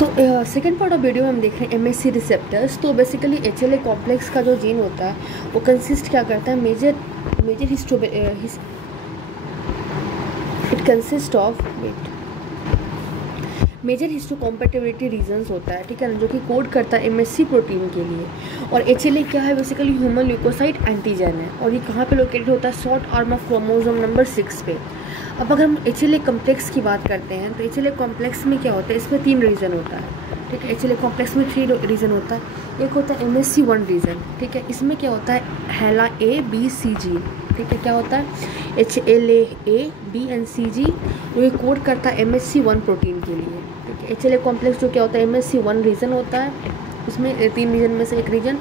तो second part of video में हम देख रहे हैं एमएससी रिसेप्टर्स। तो बेसिकली एचएलए कॉम्प्लेक्स का जो जीन होता है वो कंसिस्ट क्या करता है, major histo it consist of major histocompatibility regions होता है, ठीक है ना, जो कि कोड करता है एमएससी प्रोटीन के लिए। और एचएलए क्या है, बेसिकली ह्यूमन ल्यूकोसाइट एंटीजन है और ये कहाँ पे लोकेटेड होता है, short arm of chromosome number 6 पे। अब अगर हम एचएलए कॉम्प्लेक्स की बात करते हैं तो एचएलए कॉम्प्लेक्स में क्या होता है, इसमें 3 रीजन होता है, ठीक है। एचएलए कॉम्प्लेक्स में 3 रीजन होता है। एक होता है एमएससी 1 रीजन, ठीक है, इसमें क्या होता है हैला ए बी सी जी, ठीक है, क्या होता है एचएलए ए बी एंड सी जी, वो ये कोड करता है एमएससी 1 प्रोटीन के लिए, ठीक है। एचएलए कॉम्प्लेक्स जो क्या होता है एमएससी 1 रीजन होता है, उसमें 3 रीजन में से एक रीजन,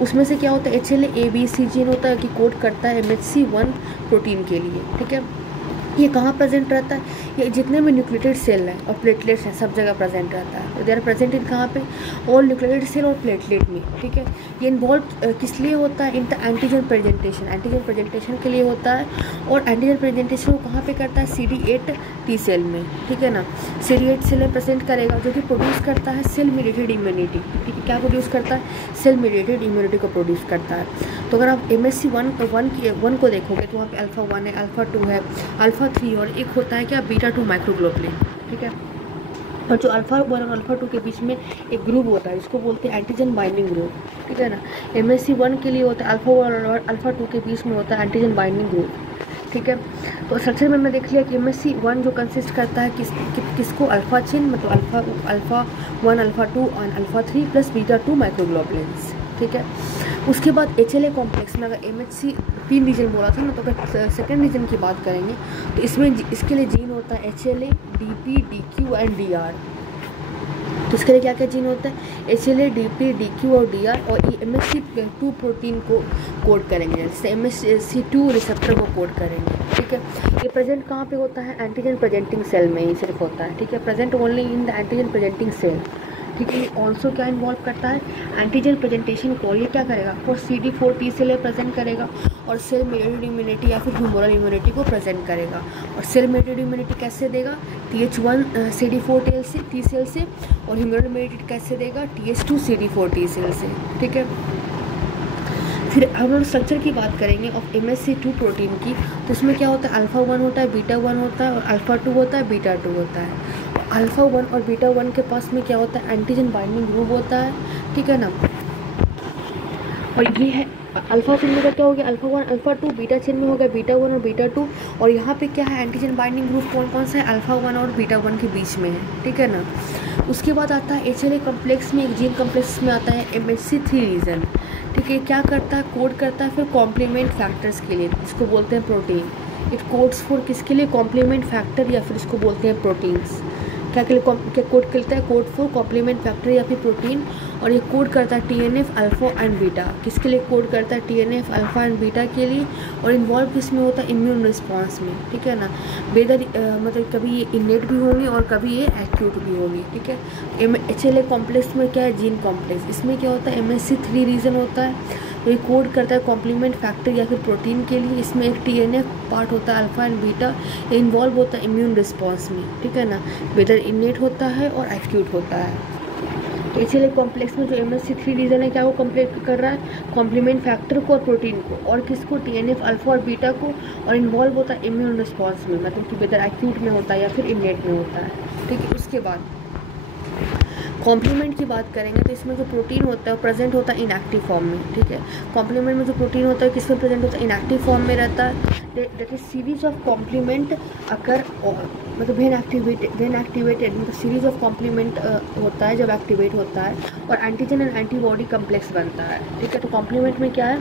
उसमें से क्या होता है एचएलए ए बी सी जी होता है कि कोड करता है एमएससी 1 प्रोटीन के लिए, ठीक है। ये कहाँ प्रेजेंट रहता है, ये जितने भी न्यूक्लियोटाइड सेल हैं और प्लेटलेट्स हैं सब जगह प्रेजेंट रहता है। तो दे आर प्रेजेंट इन कहाँ पे, और न्यूक्लियोटाइड सेल और प्लेटलेट में, ठीक है। ये इन्वॉल्व किस लिए होता है, इन द एंटीजन प्रेजेंटेशन के लिए होता है। और एंटीजन प्रेजेंटेशन वो कहाँ पे करता है, CD8 टी सेल में, ठीक है ना। CD8 सेल में प्रेजेंट करेगा जो कि प्रोड्यूस करता है सेल मीडिएटेड इम्यूनिटी, ठीक है। क्या प्रोड्यूस करता है, सेल मीडिएटेड इम्यूनिटी को प्रोड्यूस करता है। तो अगर आप MSC 1 को देखोगे तो वहाँ पे अल्फा 1 है, अल्फा 2 है, अल्फा 3 और एक होता है क्या बीटा 2 माइक्रोग्लोबुलिन, ठीक है। और जो अल्फा 1 और अल्फा 2 के बीच में एक ग्रुप होता है जिसको बोलते हैं एंटीजन बाइंडिंग ग्रुप, ठीक है ना। MSC 1 के लिए होता है अल्फा 1 और अल्फा 2 के बीच में होता है एंटीजन बाइंडिंग ग्रुप, ठीक है। तो स्ट्रक्चर में हमने देख लिया कि MSC 1 जो कंसिस्ट करता है किसको अल्फा चेन, मतलब अल्फा 1 अल्फा 2 और अल्फा 3 प्लस बीटा 2 माइक्रोग्लोबुलिन्स, ठीक है। उसके बाद एचएलए कॉम्प्लेक्स में अगर MHC 3 रीजन बोला था ना, तो अगर सेकेंड रीजन की बात करेंगे तो इसमें इसके लिए जीन होता है HLA, DP, DQ and DR। तो इसके लिए क्या क्या जीन होता है, HLA, DP, DQ और DR, और ये MSC 2 प्रोटीन को कोड करेंगे, जैसे MSC 2 रिसेप्टर को कोड करेंगे, ठीक है। ये प्रेजेंट कहाँ पे होता है, एंटीजन प्रेजेंटिंग सेल में ही सिर्फ होता है, ठीक है। Present only in the antigen presenting cell, ठीक है। ऑल्सो क्या इन्वॉल्व करता है एंटीजन प्रेजेंटेशन को, ये क्या करेगा, और CD4 टी सेल प्रेजेंट करेगा और सेल मेडिएटेड इम्यूनिटी या फिर ह्यूमरल इम्यूनिटी को प्रेजेंट करेगा। और सेल मेडिएटेड इम्यूनिटी कैसे देगा, TH1 CD4 टी सेल से, और ह्यूमरल इम्यूनिटी कैसे देगा, TH2 CD4 टी सेल से, ठीक है। फिर हम लोग स्ट्रक्चर की बात करेंगे ऑफ MSC 2 प्रोटीन की, तो इसमें क्या होता है अल्फा 1 होता है, बीटा 1 होता है और अल्फा 2 होता है, बीटा 2 होता है। अल्फा 1 और बीटा 1 के पास में क्या होता है, एंटीजन बाइंडिंग ग्रुप होता है, ठीक है ना। और ये है अल्फा चेन में क्या हो गया, अल्फा 1 अल्फा 2, बीटा चेन में हो गया बीटा 1 और बीटा 2। और यहाँ पे क्या है, एंटीजन बाइंडिंग ग्रुप कौन कौन सा है, अल्फा 1 और बीटा 1 के बीच में है, ठीक है ना। उसके बाद आता है एचएलए कॉम्प्लेक्स में, एक जीन कॉम्प्लेक्स में आता है MSC 3 रीजन, ठीक है। क्या करता है, कोड करता है फिर कॉम्प्लीमेंट फैक्टर्स के लिए, इसको बोलते हैं प्रोटीन। इट कोड्स फॉर किसके लिए, कॉम्प्लीमेंट फैक्टर या फिर इसको बोलते हैं प्रोटीन्स। क्या के लिए क्या कोड करता है, कोड फॉर कॉम्प्लीमेंट फैक्टर या फिर प्रोटीन। और ये कोड करता है TNF अल्फा एंड बीटा, किसके लिए कोड करता है, TNF अल्फा एंड बीटा के लिए। और इन्वॉल्व किस में होता है, इम्यून रिस्पॉन्स में, ठीक है ना। वेदर मतलब कभी ये इनेट भी होंगे और कभी ये एक्यूट भी होगी, ठीक है। एचएलए कॉम्प्लेक्स में क्या है, जीन कॉम्प्लेक्स, इसमें क्या होता है MSC 3 रीजन होता है, तो ये कोड करता है कॉम्प्लीमेंट फैक्टर या फिर प्रोटीन के लिए। इसमें एक TNF पार्ट होता है अल्फा एंड बीटा, ये इन्वॉल्व होता है इम्यून रिस्पॉन्स में, ठीक है ना। वेदर इनेट होता है और एक्यूट होता है। तो एचएलए कॉम्प्लेक्स में जो MSC 3 रीजन है क्या वो कंप्लीट कर रहा है, कॉम्प्लीमेंट फैक्टर को और प्रोटीन को, और किसको, TNF अल्फा और बीटा को। और इन्वॉल्व होता है इम्यून रिस्पॉन्स में, मतलब कि वेदर एक्यूट में होता है या फिर इनेट में होता है, ठीक है। उसके बाद कॉम्प्लीमेंट की बात करेंगे तो इसमें जो प्रोटीन होता है वो प्रेजेंट होता है इनएक्टिव फॉर्म में, ठीक है। कॉम्प्लीमेंट में जो प्रोटीन होता है किस में प्रेजेंट होता है, इनएक्टिव फॉर्म में रहता है। That is series of complement occur, मतलब वेन एक्टिवेटेड मतलब सीरीज ऑफ कॉम्प्लीमेंट होता है जब एक्टिवेट होता है, और एंटीजन एंड एंटीबॉडी कम्प्लेक्स बनता है, ठीक है। तो कॉम्प्लीमेंट में क्या है,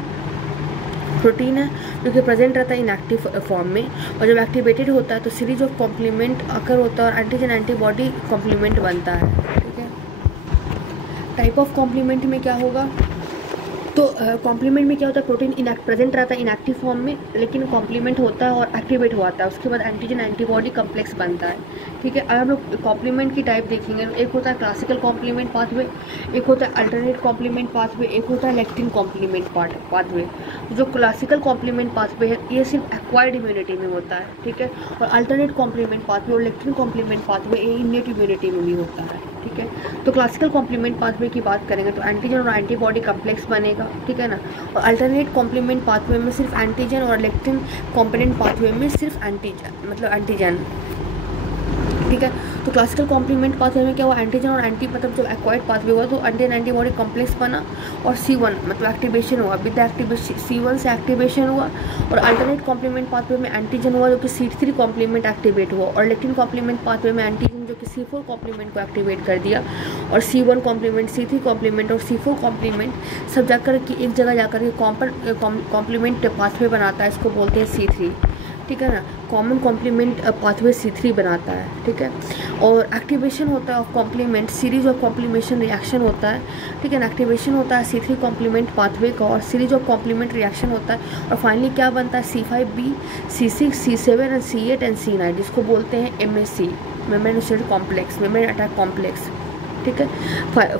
प्रोटीन है जो कि प्रेजेंट रहता है इनएक्टिव फॉर्म में, और जब एक्टिवेटेड होता है तो सीरीज ऑफ कॉम्प्लीमेंट अकर होता है और एंटीजन एंटीबॉडी कॉम्प्लीमेंट बनता है, ठीक है। टाइप ऑफ कॉम्प्लीमेंट में क्या होगा, तो कॉम्प्लीमेंट में क्या होता है, प्रोटीन प्रेजेंट रहता है इनएक्टिव फॉर्म में, लेकिन कॉम्प्लीमेंट होता है और एक्टिवेट होता है, उसके बाद एंटीजन एंटीबॉडी कम्प्लेक्स बनता है, ठीक है। अगर हम लोग कॉम्प्लीमेंट की टाइप देखेंगे, एक होता है क्लासिकल कॉम्प्लीमेंट पाथवे, एक होता है अल्टरनेट कॉम्प्लीमेंट पाथवे, एक होता है लेक्टिन कॉम्प्लीमेंट पाथवे। जो क्लासिकल कॉम्प्लीमेंट पाथवे है ये सिर्फ एक्वायर्ड इम्यूनिटी में होता है, ठीक है। और अल्टरनेट कॉम्प्लीमेंट पाथवे और लेक्टिन कॉम्प्लीमेंट पाथवे ये इनेट इम्यूनिटी में भी होता है, ठीक है। तो क्लासिकल कॉम्प्लीमेंट पाथवे की बात करेंगे तो एंटीजन और एंटीबॉडी कम्प्लेक्स बनेगा, ठीक है ना। और अल्टरनेट कॉम्प्लीमेंट पाथवे में सिर्फ एंटीजन और लेक्टिन कॉम्पोनेंट पाथवे में सिर्फ एंटीजन, मतलब एंटीजन, ठीक है। तो क्लासिकल कॉम्प्लीमेंट पाथवे में क्या हुआ, एंटीजन और एंटी मतलब जब एक्वायर्ड पाथवे हुआ तो एंटी एंड एंटीबॉडी कॉम्प्लेक्स बना और C1 मतलब एक्टिवेशन हुआ, विद एक्टिवेशन C1 से एक्टिवेशन हुआ। और अल्टरनेट कॉम्प्लीमेंट पाथवे में एंटीजन हुआ जो कि C3 कॉम्प्लीमेंट एक्टिवेट हुआ, और लेक्टिन कॉम्प्लीमेंट पाथवे में एंटीजन जो कि C4 कॉम्प्लीमेंट को एक्टिवेट कर दिया, और C1 कॉम्प्लीमेंट, C3 कॉम्प्लीमेंट और C4 कॉम्प्लीमेंट सब जाकर कि एक जगह जाकर के कॉम्प्लीमेंट पाथवे बनाता है, इसको बोलते हैं C3, ठीक है ना। कॉमन कॉम्प्लीमेंट पाथवे C3 बनाता है, ठीक है। और एक्टिवेशन होता है of complement, series of complementation reaction होता है, ठीक है ना। एक्टिवेशन होता है C3 कॉम्प्लीमेंट पाथवे का और सीरीज ऑफ कॉम्प्लीमेंट रिएक्शन होता है, और फाइनली क्या बनता है C5B, C6, C7 and C8 and C9, जिसको बोलते हैं MSC, membrane associated complex, membrane attack complex, ठीक है।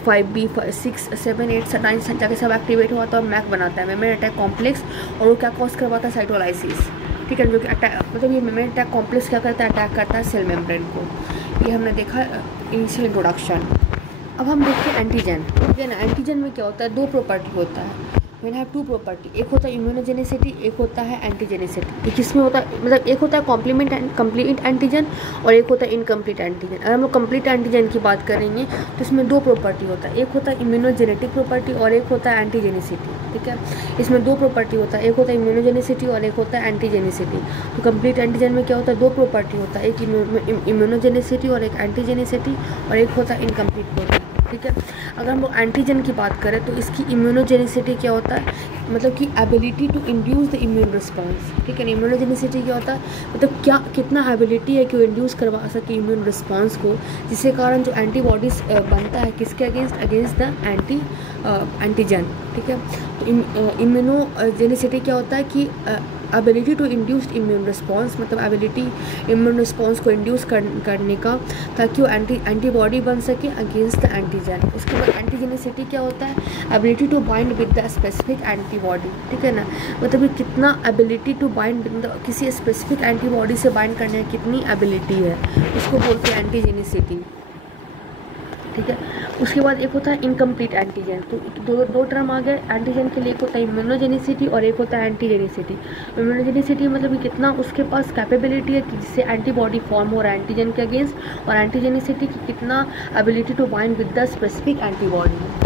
5B, 6, 7, 8, 9 जाके सब एक्टिवेट हुआ था और मैक बनाता है मेम्ब्रेन अटैक कॉम्प्लेक्स, और वो क्या कॉज करवाता है, साइटोलाइसिस, ठीक है। जो कि अटैक मतलब ये मेम्ब्रेन अटैक कॉम्प्लेक्स क्या करता है, अटैक करता है सेल मेम्ब्रेन को। ये हमने देखा इनिशियल इंट्रोडक्शन। अब हम देखते हैं एंटीजन, ठीक है ना। एंटीजन में क्या होता है, दो प्रॉपर्टी होता है, वी हैव टू प्रॉपर्टी, एक होता है इम्यूनोजेनिसिटी, एक होता है एंटीजेनिसिटी। किसमें होता है, मतलब एक होता है कंप्लीट एंटीजन और एक होता है इनकम्प्लीट एंटीजन। अगर हम लोग कंप्लीट एंटीजन की बात करेंगे तो इसमें दो प्रॉपर्टी होता है, एक होता है इम्यूनोजेनेटिक प्रॉपर्टी और एक होता है एंटीजेनिसिटी, ठीक है। इसमें दो प्रॉपर्टी होता है, एक होता है इम्यूनोजेनिसिटी और एक होता है एंटीजेनिसिटी। तो कंप्लीट एंटीजन में क्या होता है, दो प्रॉपर्टी होता है, एक इम्यूनोजेनिसिटी और एक एंटीजेनिसिटी, और एक होता है इनकम्प्लीट प्रॉपर्टी, ठीक है। अगर हम लोग एंटीजन की बात करें तो इसकी इम्यूनोजेनिसिटी क्या होता है, मतलब कि ability to induce the immune response, ठीक है। इम्यूनोजेनिसिटी क्या होता है, मतलब क्या कितना एबिलिटी है कि वो इंड्यूस करवा सके इम्यून रिस्पांस को, जिसके कारण जो एंटीबॉडीज बनता है किसके अगेंस्ट द एंटीजन, ठीक है। तो इम्यूनोजेनिसिटी क्या होता है कि ability to induce immune response, मतलब एबिलिटी इम्यून रिस्पॉन्स को इंड्यूस करने का, ताकि वो एंटीबॉडी बन सके अगेंस्ट द एंटीजन। उसके बाद एंटीजेनिसिटी क्या होता है, ability to bind with the specific antibody, ठीक है ना। मतलब कि कितना एबिलिटी टू बाइंड किसी स्पेसिफिक एंटीबॉडी से बाइंड करने की कितनी एबिलिटी है, उसको बोलते हैं एंटीजेनिसिटी, ठीक है। उसके बाद एक होता है इनकम्प्लीट एंटीजन। तो दो टर्म आ गए एंटीजन के लिए, एक होता है इम्यूनोजेनिसिटी और एक होता है एंटीजेनिसिटी। इम्यूनोजेनिसिटी मतलब कि कितना उसके पास कैपेबिलिटी है कि जिससे एंटीबॉडी फॉर्म हो रहा है एंटीजन के अगेंस्ट, और एंटीजेनिसिटी की कितना ability to bind with the specific antibody.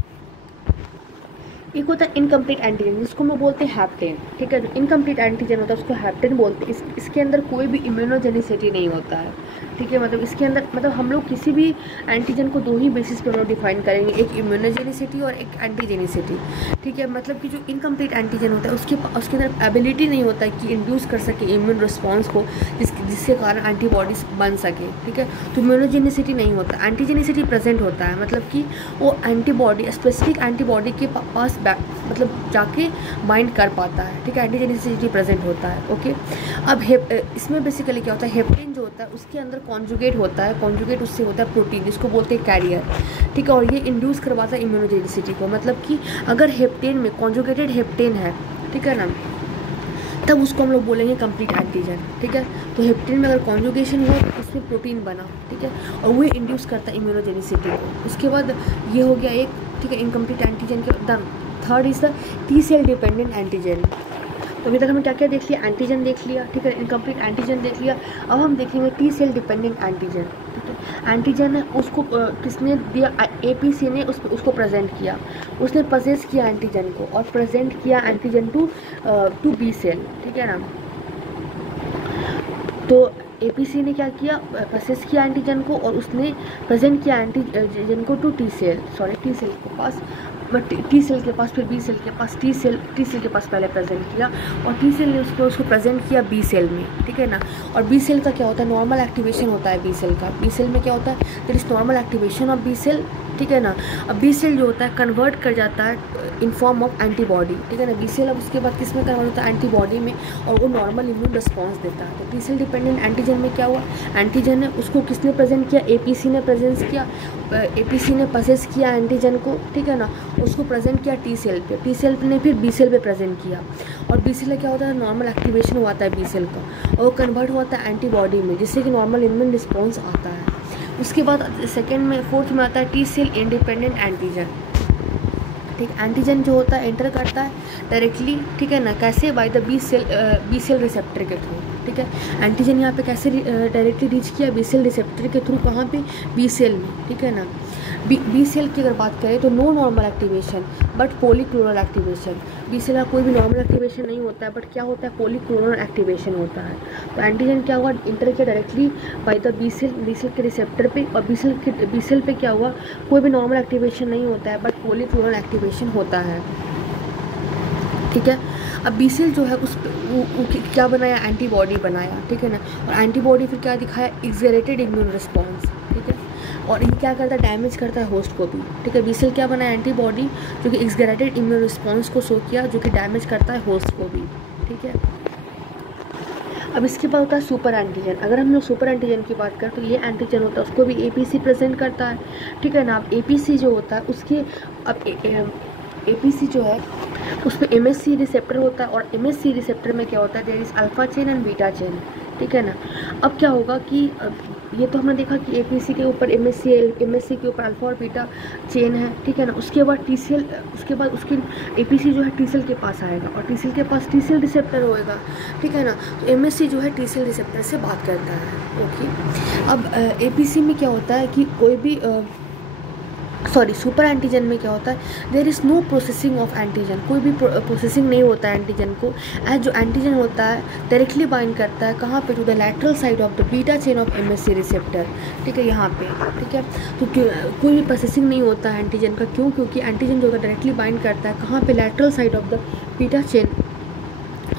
एक होता है इनकम्प्लीट एंटीजन जिसको हम बोलते हैं हैप्टेन, ठीक है। जो इनकम्प्लीट एंटीजन होता है उसको हैप्टेन बोलते हैं। इसके अंदर कोई भी इम्यूनोजेनिसिटी नहीं होता है, ठीक है। मतलब इसके अंदर मतलब हम लोग किसी भी एंटीजन को दो ही बेसिस पे हम लोग डिफाइन करेंगे, एक इम्यूनोजेनिसिटी और एक एंटीजेनिसिटी, ठीक है। मतलब कि जो इनकम्प्लीट एंटीजन होता है उसके अंदर एबिलिटी नहीं होता है कि इंड्यूस कर सके इम्यून रिस्पॉन्स को, जिसके कारण एंटीबॉडीज बन सके, ठीक है। तो इम्यूनोजेनिसिटी नहीं होता, एंटीजेनिसिटी प्रेजेंट होता है, मतलब कि वो एंटीबॉडी स्पेसिफिक एंटीबॉडी के पास मतलब जाके बाइंड कर पाता है, ठीक है। एंटीजेनिसिटी प्रेजेंट होता है, ओके। अब इसमें बेसिकली क्या होता है, हेप्टेन जो होता है उसके अंदर कॉन्जुगेट होता है, कॉन्जुगेट उससे होता है प्रोटीन जिसको बोलते हैं कैरियर, ठीक है। और ये इंड्यूस करवाता है इम्यूनोजेनिसिटी को। मतलब कि अगर हेप्टेन में कॉन्जुगेटेड हेप्टेन है, ठीक है ना, तब उसको हम लोग बोलेंगे कंप्लीट एंटीजन, ठीक है। तो हेप्टेन में अगर कॉन्जुगेशन हुआ तो उसमें प्रोटीन बना, ठीक है, और वो इंड्यूस करता है इम्यूनोजेनिसिटी को। उसके बाद ये हो गया एक, ठीक है, इनकम्प्लीट एंटीजन के। Third is the T cell dependent antigen. तो अभी तक हमने क्या क्या देख लिया, एंटीजन देख लिया, ठीक है, इनकम्प्लीट एंटीजन देख लिया। अब हम देखेंगे टी सेल डिपेंडेंट एंटीजन, ठीक है। एंटीजन है उसको किसने दिया, APC ने उसको प्रेजेंट किया, उसने पजेस किया एंटीजन को और प्रेजेंट किया एंटीजन टू B सेल, ठीक है ना। तो APC ने क्या किया, पसेस किया एंटीजन को और उसने प्रेजेंट किया एंटीजन को टू टी सेल के पास, टी सेल के पास, फिर B सेल के पास, टी सेल के पास पहले प्रेजेंट किया, और टी सेल ने उसको प्रेजेंट किया B सेल में, ठीक है ना। और B सेल का क्या होता है, नॉर्मल एक्टिवेशन होता है B सेल का। B सेल में क्या होता है, there is normal activation of B cell, ठीक है ना। अब B सेल जो होता है कन्वर्ट कर जाता है इन फॉर्म ऑफ एंटीबॉडी, ठीक है ना। B सेल अब उसके बाद किस में कन्वर्ट होता है, एंटीबॉडी में, और वो नॉर्मल इम्यून रिस्पॉन्स देता है। तो टी सेल डिपेंडेंट एंटीजन में क्या हुआ, एंटीजन है उसको किसने प्रेजेंट किया, APC ने प्रेजेंट किया, APC ने पसेस किया एंटीजन को, ठीक है ना, उसको प्रेजेंट किया टी सेल पे, टी सेल ने फिर B सेल पे प्रेजेंट किया, और B सेल में क्या होता है, नॉर्मल एक्टिवेशन हुआ था B सेल का, और वो कन्वर्ट हुआ था एंटीबॉडी में, जिससे कि नॉर्मल इम्यून रिस्पॉन्स आता है। उसके बाद सेकेंड में फोर्थ में आता है टी सेल इंडिपेंडेंट एंटीजन। ठीक, एंटीजन जो होता है एंटर करता है डायरेक्टली, ठीक है ना, कैसे, by the B cell receptor के थ्रू। ठीक है, एंटीजन यहाँ पे कैसे डायरेक्टली रीच किया, बी सेल रिसेप्टर के थ्रू, कहाँ पे, बी सेल में। ठीक है ना, बी सेल की अगर बात करें तो no normal activation but polyclonal activation. B cell का कोई भी नॉर्मल एक्टिवेशन नहीं होता है, बट क्या होता है, पॉलीक्लोनल एक्टिवेशन होता है। तो एंटीजन क्या हुआ, इंटर किया directly by the B cell के रिसेप्टर पे, और बी सेल पे क्या हुआ, कोई भी नॉर्मल एक्टिवेशन नहीं होता है, बट पॉलीक्लोनल एक्टिवेशन होता है। ठीक है, अब बी सेल जो है उस क्या बनाया, एंटीबॉडी बनाया। ठीक है ना, और एंटीबॉडी फिर क्या दिखाया, एक्सगरेटेड इम्यून रिस्पॉन्स। ठीक है, और ये क्या करता है, डैमेज करता है होस्ट को भी। ठीक है, बी सेल क्या बनाया, एंटीबॉडी जो कि एक्सगरेटेड इम्यून रिस्पॉन्स को शो किया, जो कि डैमेज करता है होस्ट को भी। ठीक है, अब इसके बाद होता है सुपर एंटीजन। अगर हम लोग सुपर एंटीजन की बात करें तो ये एंटीजन होता है, उसको भी एपीसी प्रेजेंट करता है। ठीक है ना, अब एपीसी जो होता है उसके, अब एपीसी जो है उस पर एमएससी रिसेप्टर होता है, और एमएससी रिसेप्टर में क्या होता है, there is alpha chain and beta chain. ठीक है ना, अब क्या होगा कि ये तो हमने देखा कि एपीसी के ऊपर एमएससी के ऊपर अल्फा और बीटा चेन है। ठीक है ना, उसके बाद टीसीएल, उसके बाद उसकी एपीसी जो है टीसीएल के पास आएगा, और टीसीएल के पास टीसीएल रिसेप्टर होएगा। ठीक है ना, तो एमएससी जो है टीसीएल रिसेप्टर से बात करता है। ओके, अब एपीसी में क्या होता है कि कोई भी सुपर एंटीजन में क्या होता है, there is no processing of antigen, कोई भी प्रोसेसिंग नहीं होता है एंटीजन को। एज जो एंटीजन होता है डायरेक्टली बाइंड करता है कहाँ पे, to the lateral side of the beta chain of MSC receptor. ठीक है, यहाँ पे। ठीक है, तो कोई भी प्रोसेसिंग नहीं होता है एंटीजन का, क्यों, क्योंकि एंटीजन जो है डायरेक्टली बाइंड करता है कहाँ पे, lateral side of the beta chain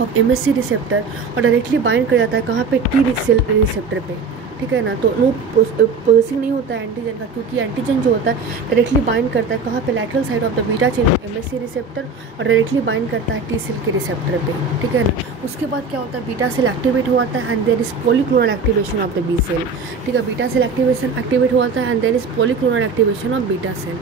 of MSC receptor, और डायरेक्टली बाइंड कर जाता है कहाँ पे, टी सेल रिसेप्टर पे। ठीक है ना, तो नो प्रोसेसिंग नहीं होता है एंटीजन का, क्योंकि एंटीजन जो होता है डायरेक्टली बाइंड करता है कहाँ पे, lateral side of the beta chain of MSC receptor, और डायरेक्टली बाइंड करता है टी सेल के रिसेप्टर पे। ठीक है ना, उसके बाद क्या होता है, बीटा सेल एक्टिवेट होता है and there is polyclonal activation of the B cell. ठीक है, बीटा सेल एक्टिवेट होता है and there is polyclonal activation of beta cell,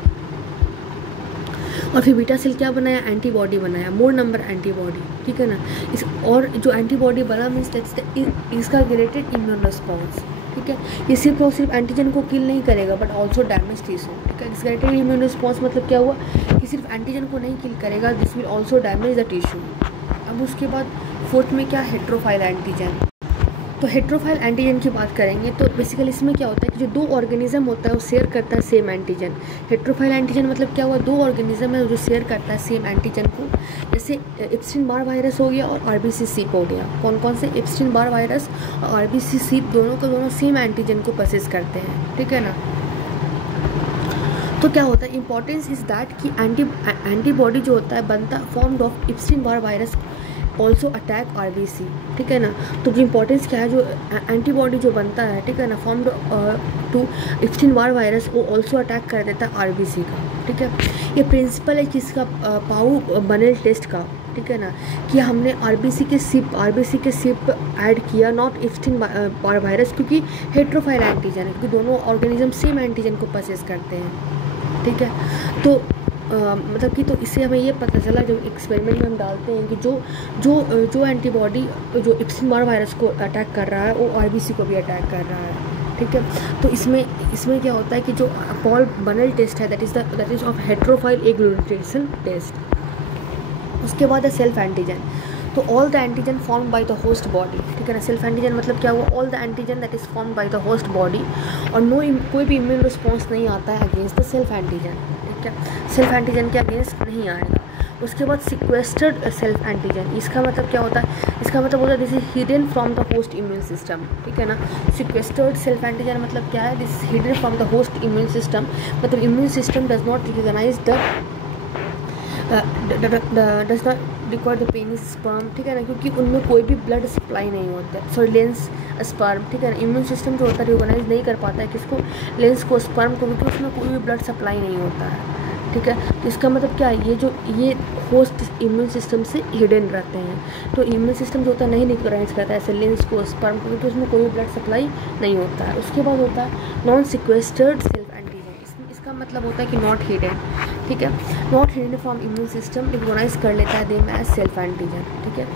और फिर बीटा सेल क्या बनाया, एंटीबॉडी बनाया, मोर नंबर एंटीबॉडी। ठीक है ना, इस और जो एंटीबॉडी बना मीन्स इसका ग्रेटेड इम्यून रिस्पॉन्स। ठीक है, ये सिर्फ और सिर्फ एंटीजन को किल नहीं करेगा बट ऑल्सो डैमेज टिश्यू। ठीक है, ग्रेटेड इम्यून रिस्पॉन्स मतलब क्या हुआ कि सिर्फ एंटीजन को नहीं किल करेगा, this will also damage the tissue. अब उसके बाद फोर्थ में क्या, हेट्रोफाइल एंटीजन। तो हेट्रोफाइल एंटीजन की बात करेंगे तो बेसिकली इसमें क्या होता है कि जो दो ऑर्गेनिज्म होता है वो शेयर करता है सेम एंटीजन। हेट्रोफाइल एंटीजन मतलब क्या हुआ, दो ऑर्गेनिज्म है जो शेयर करता है सेम एंटीजन को। जैसे एप्स्टीन बार वायरस हो गया और आरबीसी सीप हो गया। कौन कौन से, एप्स्टीन बार वायरस और आरबीसी सीप दोनों के दोनों सेम एंटीजन को पोसेस करते हैं। ठीक है ना, तो क्या होता है, इंपॉर्टेंस इज दैट कि एंटीबॉडी जो होता है बनता formed of Epstein Barr virus also attack RBC. ठीक है ना, तो जो इंपॉर्टेंस क्या है, जो एंटीबॉडी जो बनता है, ठीक है ना, formed to Epstein Barr virus, वो ऑल्सो अटैक कर देता है आरबीसी का। ठीक है, ये प्रिंसिपल है किसका, पाउ बनेल टेस्ट का। ठीक है ना, कि हमने आरबीसी के सिप ऐड किया, नॉट एप्स्टीन बार वायरस, क्योंकि हेट्रोफाइल एंटीजन है, क्योंकि दोनों ऑर्गेनिज्म सेम एंटीजन को पोसेस करते हैं। ठीक है, तो मतलब कि तो इससे हमें ये पता चला जब एक्सपेरिमेंट में हम डालते हैं कि जो एंटीबॉडी जो एप्स्टीन बार वायरस को अटैक कर रहा है वो आरबीसी को भी अटैक कर रहा है। ठीक है, तो इसमें क्या होता है कि जो पॉल बनेल टेस्ट है that is of heterophile agglutination test. उसके बाद है सेल्फ एंटीजन। तो all the antigen form by the host body. ठीक है ना, सेल्फ एंटीजन मतलब क्या हुआ, all the antigen that is form by the host body, और कोई भी इम्यून रिस्पॉन्स नहीं आता है अगेंस्ट द सेल्फ एंटीजन। ठीक है, सेल्फ एंटीजन के अगेंस्ट नहीं आएगा। उसके बाद सिक्वेस्टर्ड सेल्फ एंटीजन, इसका मतलब क्या होता है, इसका मतलब होता है this is hidden from the host immune system. ठीक है ना, सिक्वेस्टर्ड सेल्फ एंटीजन मतलब क्या है, this is hidden from the host immune system, मतलब immune system does not recognise does not record the penis sperm. ठीक है ना, क्योंकि उनमें कोई भी ब्लड सप्लाई नहीं होता है, सॉरी लेंस स्पर्म। ठीक है ना, इम्यून सिस्टम जो होता है रिकॉग्नाइज नहीं कर पाता है किसको, लेंस को, स्पर्म को, क्योंकि उसमें कोई भी ब्लड सप्लाई नहीं होता है। ठीक है, तो इसका मतलब क्या है, ये होस्ट इम्यून सिस्टम से हिडन रहते हैं, तो इम्यून सिस्टम जो होता है नहीं रिकॉग्नाइज करता है ऐसे लेंस को, स्पर्म को, क्योंकि उसमें कोई भी ब्लड सप्लाई नहीं होता है। उसके बाद होता है नॉन सिक्वेस्टर्ड सेल्फ एंटीजन, इसका मतलब होता है कि नॉट हिडन। ठीक है। Not hidden from immune system recognize कर लेता है देम एज सेल्फ एंटीजन, ठीक है।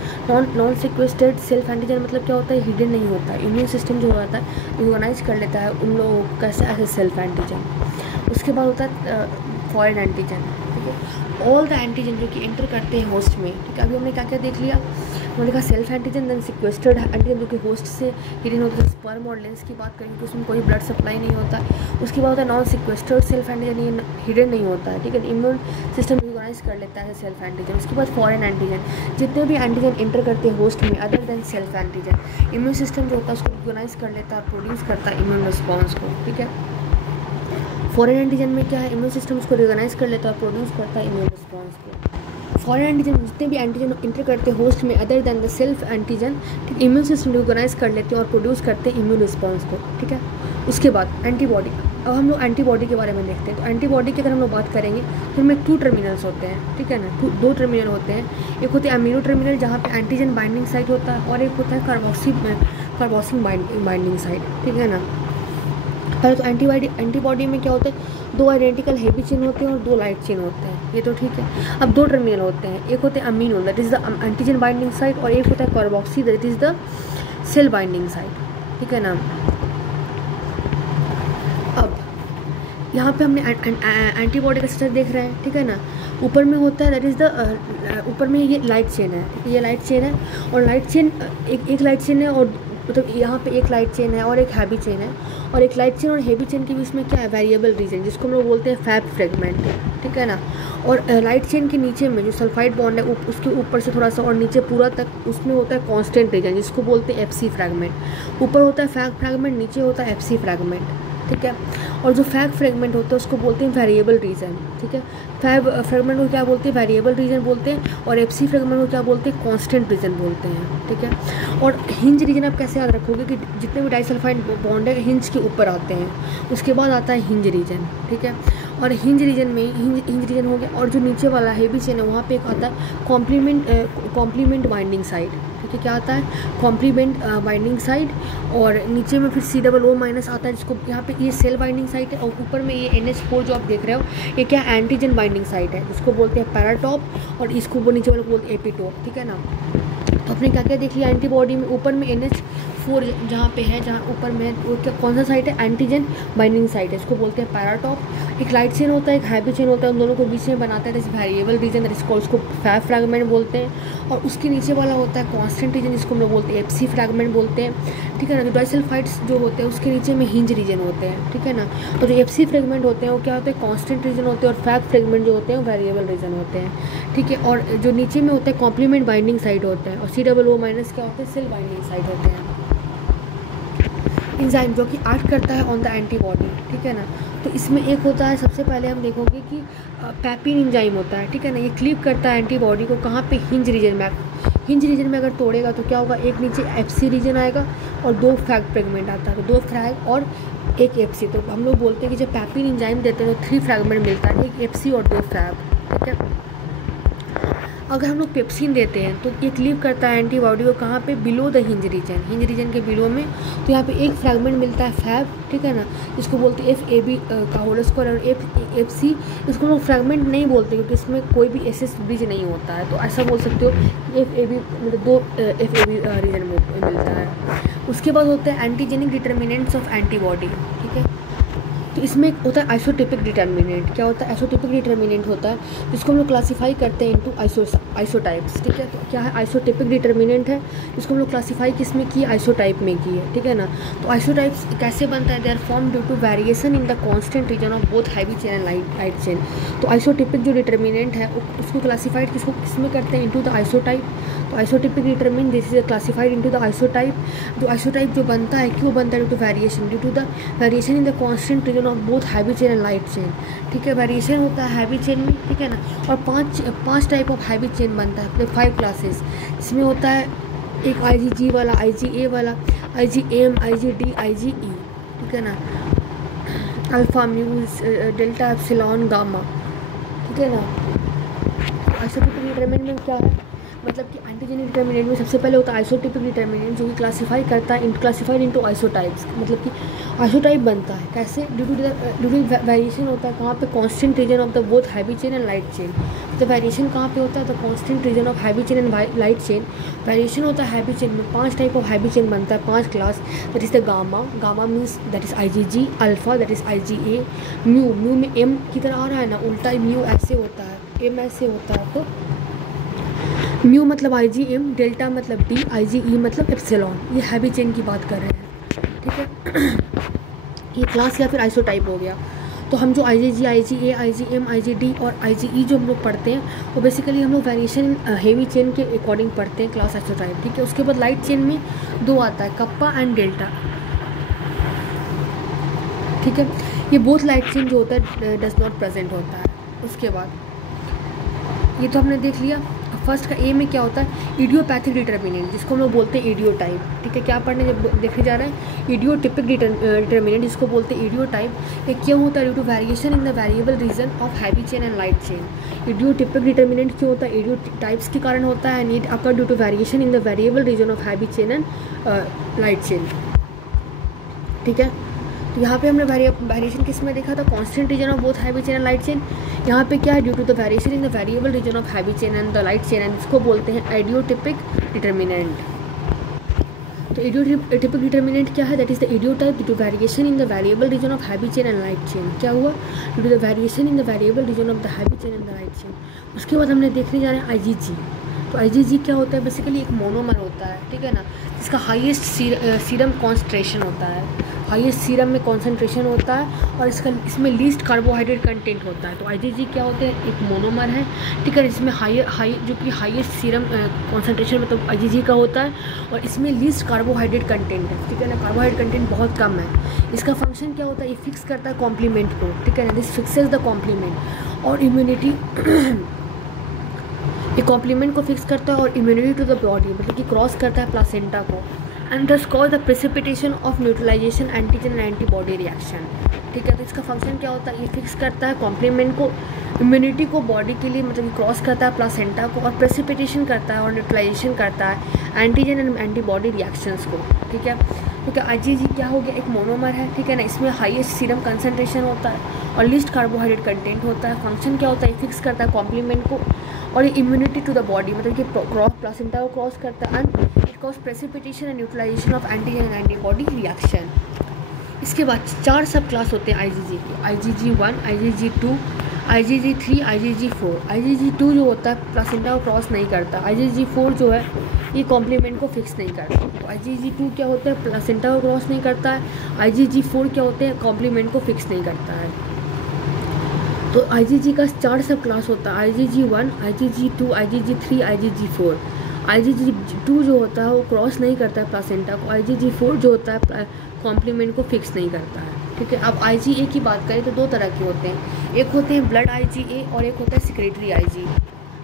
नॉन सीक्वेस्टेड सेल्फ एंटीजन मतलब क्या होता है, हिडन नहीं होता है, इम्यून सिस्टम जो होता है रिकॉग्नाइज कर लेता है उन लोगों को कैसे एज ए सेल्फ एंटीजन। उसके बाद होता है फॉरेन एंटीजन, ठीक है। ऑल द एंटीजन जो कि एंटर करते हैं होस्ट में, ठीक है। अभी हमने क्या क्या देख लिया, उन्होंने कहा सेल्फ एंटीजन, देन सीक्वेस्टर्ड एंटीजन जो कि होस्ट से हिडन होता है, स्पर्म और लेंस की बात करेंगे तो उसमें कोई ब्लड सप्लाई नहीं होता। उसके बाद होता है नॉन सीक्वेस्टर्ड सेल्फ एंटीजन, ये हिडन नहीं होता है, ठीक है। इम्यून सिस्टम रिकॉग्नाइज कर लेता है सेल्फ एंटीजन। उसके बाद फॉरेन एंटीजन, जितने भी एंटीजन एंटर करते हैं होस्ट में other than self antigen, immune system जो होता है उसको रिकॉग्नाइज कर लेता है और प्रोड्यूस करता है इम्यून रिस्पॉन्स को, ठीक है। फॉरेन एंटीजन में क्या है, इम्यून सिस्टम उसको रिकॉग्नाइज कर लेता है और प्रोड्यूस करता है इम्यून रिस्पॉन्स को। फॉरेन एंटीजन जितने भी एंटीजन इंटर करते हैं होस्ट में other than the self antigen, ठीक, इम्यून सिस्टम रिकॉग्नाइज कर लेते हैं और प्रोड्यूस करते हैं इम्यून रिस्पॉन्स को, ठीक है। उसके बाद एंटीबॉडी, अब हम लोग एंटीबॉडी के बारे में देखते हैं। तो एंटीबॉडी की अगर हम लोग बात करेंगे तो इनमें 2 टर्मिनल्स होते हैं, ठीक है ना, 2 टर्मिनल होते हैं। एक होते हैं अमीनो टर्मिनल जहाँ पे एंटीजन बाइंडिंग साइट होता है, और एक होता है कार्बोक्सिल बाइंडिंग साइट, ठीक है ना। पहले तो एंटीबॉडी में क्या होता है, 2 आइडेंटिकल हेवी चेन होते हैं और 2 लाइट चेन होते हैं, ये तो ठीक है। अब 2 टर्मिनल होते हैं, एक होते हैं amino that is the antigen binding site, और एक होता है carboxy that is the cell binding site, ठीक है ना। अब यहाँ पे हमने एंटीबॉडी का स्ट्रक्चर देख रहे हैं, ठीक है ना। ऊपर में होता है दैट इज़ द ऊपर में ये लाइट चेन है, ये लाइट चेन है, और लाइट चेन एक लाइट चेन है, और मतलब यहाँ पे एक लाइट चेन है और एक हैवी चेन है, और एक लाइट चेन और हैवी चेन के बीच में क्या है, वेरिएबल रीजन, जिसको हम लोग बोलते हैं फैब फ्रेगमेंट, ठीक है ना। और लाइट चेन के नीचे में जो सल्फाइड बॉन्ड है उसके ऊपर से थोड़ा सा और नीचे पूरा तक उसमें होता है कांस्टेंट रीजन, जिसको बोलते हैं एफसी फ्रैगमेंट। ऊपर होता है फैग फ्रैगमेंट, नीचे होता है एफसी फ्रैगमेंट, ठीक है। और जो फैग फ्रेगमेंट होता है उसको बोलते हैं वेरिएबल रीजन, ठीक है। फैग फ्रेगमेंट को क्या बोलते हैं, वेरिएबल रीजन बोलते हैं, और एफसी फ्रेगमेंट को क्या बोलते हैं, कांस्टेंट रीजन बोलते हैं, ठीक है। और हिंज रीजन आप कैसे याद रखोगे कि जितने भी डाइसल्फाइड बॉन्ड है हिंज के ऊपर आते हैं, उसके बाद आता है हिंज रीजन, ठीक है। और हिंज रीजन में हिंज रीजन हो गया, और जो नीचे वाला हेवी चेन है वहाँ पे एक आता है कॉम्प्लीमेंट बाइंडिंग साइड, ठीक है। क्या आता है, कॉम्प्लीमेंट बाइंडिंग साइड, और नीचे में फिर COO- आता है, जिसको यहाँ पे ये सेल बाइंडिंग साइट है, और ऊपर में ये NH4 जो आप देख रहे हो ये क्या एंटीजन बाइंडिंग साइट है, जिसको बोलते हैं पैराटॉप, और इसको वो नीचे वाले को बोलते हैं एपिटॉप, ठीक है ना। तो आपने क्या क्या देख लिया एंटीबॉडी में, ऊपर में NH4 जहाँ पे है, जहाँ ऊपर में वो क्या कौन सा साइट है, एंटीजन बाइंडिंग साइट है, इसको बोलते हैं पैराटॉप। एक लाइट चेन होता है, एक हैवी चेन होता है, उन दोनों को बीच में बनाता है वेरिएबल रीजन, इसको फैब फ्रैगमेंट बोलते हैं। और उसके नीचे वाला होता है कांस्टेंट रीजन, जिसको हम लोग बोलते हैं एफसी फ्रैगमेंट बोलते हैं, ठीक है ना। जो डाइसल्फाइड्स जो होते हैं उसके नीचे में हिंज रीजन होते हैं, ठीक है ना। और जो एफसी फ्रैगमेंट होते हैं वो क्या होते हैं, कांस्टेंट रीजन होते हैं, और फैब फ्रैगमेंट जो होते हैं वो वेरिएबल रीजन होते हैं, ठीक है। और जो नीचे में होता है कॉम्प्लीमेंट बाइंडिंग साइट होता है, और COO- क्या होता है, सेल बाइंडिंग साइट होते हैं। इंजाइम जो कि एक्ट करता है ऑन द एंटीबॉडी, ठीक है ना। तो इसमें एक होता है, सबसे पहले हम देखोगे कि पैपिन इंजाइम होता है, ठीक है ना। ये क्लीव करता है एंटीबॉडी को कहाँ पे, हिंज रीजन में। हिंज रीजन में अगर तोड़ेगा तो क्या होगा, एक नीचे एफसी रीजन आएगा और 2 फैग फ्रेगमेंट आता है, तो 2 फ्रैग और एक एफसी। तो हम लोग बोलते हैं कि जब पैपिन इंजाइम देते हैं तो 3 फ्रैगमेंट मिलता है, एक एफसी और 2 फैग, ठीक है। अगर हम लोग पेप्सिन देते हैं तो ये क्लीव करता है एंटीबॉडी को कहाँ पे, बिलो द हिंज रीजन के बिलो में। तो यहाँ पे एक फ्रैगमेंट मिलता है फैब, ठीक है ना, इसको बोलते हैं FAB का होल स्क्वायर, और FC इसको लोग फ्रैगमेंट नहीं बोलते क्योंकि इसमें कोई भी SS ब्रिज नहीं होता है, तो ऐसा बोल सकते हो FAB मतलब 2 FAB रीजन मिलता है। उसके बाद होता है एंटीजेनिक डिटर्मिनेंट्स ऑफ एंटीबॉडी, ठीक है। तो इसमें एक होता है आइसोटिपिक डिटर्मिनेंट। क्या होता है, आइसोटिपिक डिटर्मिनेंट होता है जिसको हम लोग क्लासीफाई करते हैं इनटू आइसोटाइप्स, ठीक है। तो क्या है, आइसोटिपिक डिटर्मिनेंट है जिसको हम लोग क्लासीफाई किसमें की, आइसोटाइप में की है, ठीक है ना। तो आइसोटाइप्स कैसे बनता है, they are form due to variation in the constant region of both heavy chain and light chain. तो आइसोटिपिक जो डिटर्मिनेंट है उसको क्लासीफाइड किसमें करते हैं, इनटू द आइसोटाइप। तो isotypic determinant this is classified into the isotype. जो isotype जो बनता है क्यों बनता है, due to the variation in the constant region of both heavy chain and light chain, ठीक है। वेरिएशन होता है हैवी चेन में, ठीक है ना। और पांच टाइप ऑफ हैवी चेन बनता है, 5 क्लासेस। इसमें होता है एक IgG वाला, IgA वाला, IgM, IgD, IgE, ठीक है ना। Alpha, mu, delta, epsilon, gamma, ठीक है ना। आइसोटिपिक डिटर्मिनेंट में क्या है, मतलब कि एंटीजेनिक डिटर्मिनेंट में सबसे पहले होता है आइसोटिपिक डिटर्मिनेंट, जो कि क्लासिफाइड into आइसोटाइप्स, मतलब कि आइसोटाइप बनता है कैसे, ड्यू टू वेरिएशन होता है कहाँ पे, constant region of the both heavy chain and light chain. तो वेरिएशन कहाँ पे होता है, the constant region of heavy chain and light chain. Variation होता है हैवी चेन में, 5 टाइप ऑफ हैवी चेन बनता है, 5 class, that is the gamma means that is IgG, alpha that is IgA, mu में M की तरह आ रहा है ना, उल्टा म्यू ऐसे होता है, M ऐसे होता है, तो म्यू मतलब IgM, डेल्टा मतलब D, IgE मतलब एप्सिलॉन। ये हैवी चेन की बात कर रहे हैं, ठीक है। ये क्लास या फिर आइसोटाइप हो गया। तो हम जो IgG, IgA, IgM, IgD और IgE जो हम लोग पढ़ते हैं वो बेसिकली हम लोग वेरिएशन हेवी चेन के अकॉर्डिंग पढ़ते हैं, क्लास आइसोटाइप, ठीक है। उसके बाद लाइट चेन में 2 आता है, कप्पा एंड डेल्टा, ठीक है। ये बोथ लाइट चेन जो होता है डज नॉट प्रेजेंट होता है। उसके बाद ये तो हमने देख लिया। फर्स्ट का ए में क्या होता है, इडियोपैथिक डिटर्मिनेंट, जिसको हम लोग बोलते हैं इडियोटाइप, ठीक है। क्या पढ़ने जब देखने जा रहे हैं, इडियोटिपिक डिटर्मिनेंट, जिसको बोलते हैं इडियोटाइप। ये क्यों होता है, due to variation in the variable region of heavy chain and light chain. Idiotypic determinant क्यों होता है, इडियोटाइप्स के कारण होता है, and it occur due to variation in the variable region of heavy chain and light chain, ठीक है। तो यहाँ पे हमने वेरिएशन किस में देखा था, constant region of both heavy chain and light chain. यहाँ पे क्या है, due to the variation in the variable region of heavy chain and the light chain, and इसको बोलते हैं आइडियोटिपिक डिटर्मिनेंट। तो इडियोटिपिक डिटर्मिनेंट क्या है, that is the idiotype due to variation in the variable region of heavy chain and light chain. क्या हुआ, due to the variation in the variable region of the heavy chain and the light chain. उसके बाद हमने देखने जा रहे हैं IgG। तो IgG क्या होता है, बेसिकली एक मोनोमर होता है, ठीक है ना, जिसका हाईएस्ट सीरम कॉन्सेंट्रेशन होता है, हाईएस्ट सीरम में कॉन्सेंट्रेशन होता है, और इसमें लीस्ट कार्बोहाइड्रेट कंटेंट होता है। तो IgG क्या होते हैं, एक मोनोमर है, ठीक है, जिसमें जो कि हाईएस्ट सीरम कॉन्सेंट्रेशन मतलब IgG का होता है, और इसमें लीस्ट कार्बोहाइड्रेट कंटेंट है, ठीक है ना, कार्बोहाइड्रेट कंटेंट बहुत कम है। इसका फंक्शन क्या होता है, ये फिक्स करता है कॉम्प्लीमेंट को, ठीक है ना, दिस फिक्सेस द कॉम्प्लीमेंट, और इम्यूनिटी ये कॉम्प्लीमेंट को फिक्स करता है, और इम्यूनिटी टू द बॉडी मतलब कि क्रॉस करता है प्लासेंटा को, and this cause the precipitation of neutralisation antigen and antibody reaction, ठीक है। तो इसका फंक्शन क्या होता है, ये फिक्स करता है कॉम्प्लीमेंट को, इम्यूनिटी को बॉडी के लिए मतलब कि क्रॉस करता है प्लासेंटा को, और प्रेसिपिटेशन करता है और न्यूट्रलाइजेशन करता है एंटीजन एंड एंटीबॉडी रिएक्शंस को, ठीक है। क्योंकि IgG क्या हो गया, एक मोनोमर है, ठीक है ना, इसमें हाईएस्ट सीरम कंसंट्रेशन होता है और लीस्ट कार्बोहाइड्रेट कंटेंट होता है। फंक्शन क्या होता है, फिक्स करता है कॉम्प्लीमेंट को, और ये इम्यूनिटी टू द बॉडी मतलब कि क्रॉस प्लासेंटा को क्रॉस करता है, and it cause precipitation and neutralisation of antigen and antibody reaction. इसके बाद 4 सब क्लास होते हैं IgG के, IgG1, IgG2, IgG3, IgG4। IgG2 जो होता है प्लासेंटा को क्रॉस नहीं करता, IgG4 जो है ये कॉम्प्लीमेंट को फिक्स नहीं करता। तो IgG2 क्या होता है, प्लासेंटा को क्रॉस नहीं करता है, IgG4 क्या होते हैं, कॉम्प्लीमेंट को फिक्स नहीं करता है। तो IgG का 4 सब क्लास होता है, IgG1, IgG2, IgG3, IgG4। IgG2 जो होता है वो क्रॉस नहीं करता है प्लासेंटा को, IgG4 जो होता है कॉम्प्लीमेंट को फिक्स नहीं करता है, ठीक है। अब IgA की बात करें तो 2 तरह के होते हैं, एक होते हैं ब्लड IgA और एक होता है सिक्रेटरी IgA।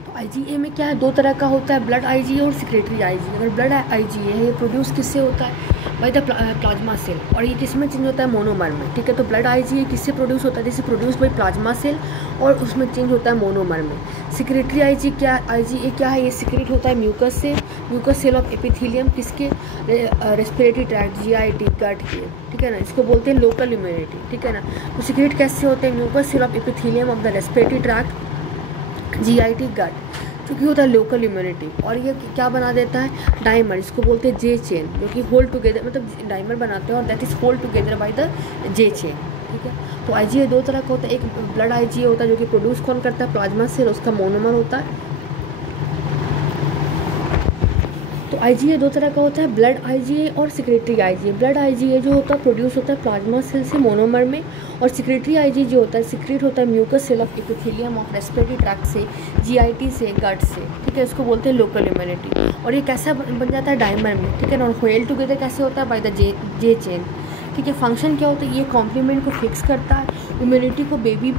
तो IgA में क्या है, 2 तरह का होता है, ब्लड IgA और सिक्रेटरी IgA। अगर ब्लड IgA है ये प्रोड्यूस किससे होता है, बाय द प्लाज्मा सेल, और ये किस में चेंज होता है, मोनोमर में, ठीक है। तो ब्लड IgA किससे प्रोड्यूस होता है, जैसे प्रोड्यूस बाय प्लाज्मा सेल, और उसमें चेंज होता है मोनोमर में। सिक्रेटरी IgA क्या है, ये सिक्रेट होता है म्यूकस से, म्यूकस सेल ऑफ एपिथेलियम, किसके, रेस्पिरेटरी ट्रैक्ट, GIT गट के, ठीक है ना, इसको बोलते हैं लोकल इम्यूनिटी, ठीक है ना। तो सिक्रेट कैसे होते हैं, mucus cell of epithelium of the respiratory tract, GIT gut, क्योंकि होता है लोकल इम्यूनिटी। और ये क्या बना देता है, डाइमर, इसको बोलते हैं J चेन, जो कि होल्ड टुगेदर मतलब डाइमर बनाते हैं, और that is hold together by the J chain, ठीक है। तो IgA 2 तरह का होता है, एक ब्लड IgA होता है जो कि प्रोड्यूस कौन करता है, प्लाज्मा सेल, उसका मोनोमर होता है। तो IgA 2 तरह का होता है, ब्लड IgA और सिक्रेटरी IgA। ब्लड IgA जो होता है प्रोड्यूस होता है प्लाज्मा सेल से मोनोमर में, और सिक्रेटरी IgA जो होता है सिक्रेट होता है mucus cell of epithelium of respiratory tract से, GIT से, गट से, ठीक है। इसको बोलते हैं लोकल इम्यूनिटी। और ये कैसा बन जाता है, डाइमर में, ठीक है ना। और होल्ड टुगेदर कैसे होता है, बाय द J चेन, ठीक है। फंक्शन क्या होता है, ये कॉम्प्लीमेंट को फिक्स करता है, इम्यूनिटी को बेबी